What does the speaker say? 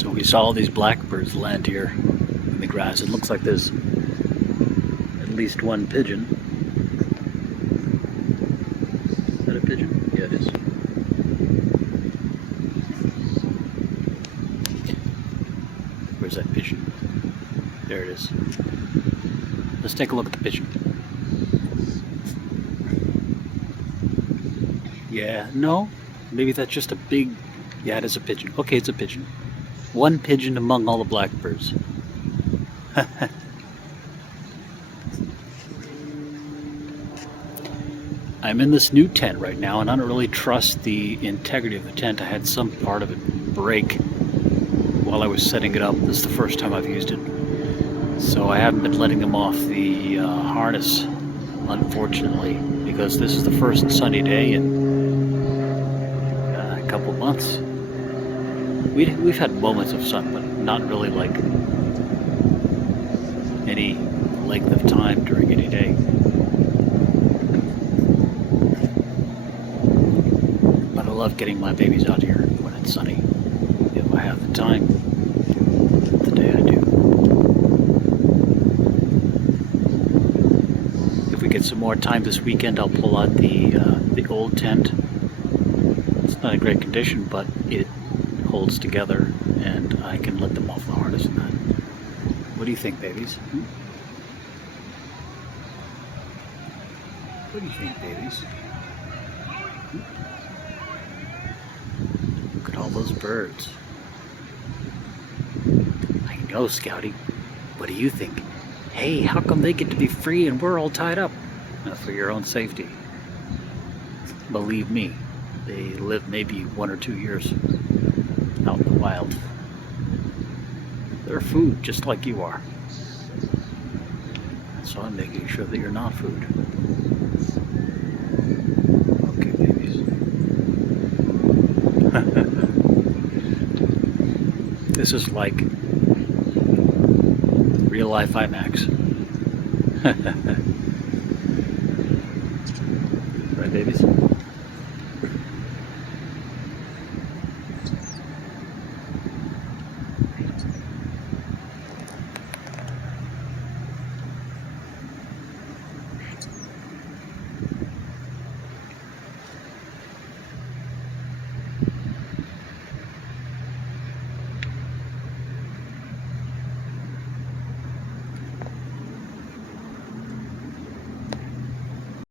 So we saw all these blackbirds land here in the grass. It looks like there's at least one pigeon. Is that a pigeon? Yeah, it is. Where's that pigeon? There it is. Let's take a look at the pigeon. Yeah, no, maybe that's just a big, yeah, it is a pigeon. Okay, it's a pigeon. One pigeon among all the blackbirds. I'm in this new tent right now, and I don't really trust the integrity of the tent. I had some part of it break while I was setting it up. This is the first time I've used it. So I haven't been letting them off the harness, unfortunately, because this is the first sunny day in a couple months. We've had moments of sun, but not really like any length of time during any day. But I love getting my babies out here when it's sunny, if I have the time. Today I do. If we get some more time this weekend, I'll pull out the old tent. It's not in great condition, but it holds together, and I can let them off the harness and that. What do you think, babies? What do you think, babies? Look at all those birds. I know, Scouty. What do you think? Hey, how come they get to be free and we're all tied up? For your own safety. Believe me, they live maybe 1 or 2 years out in the wild. They're food just like you are. So I'm making sure that you're not food. Okay, babies. This is like real life IMAX. Right, babies?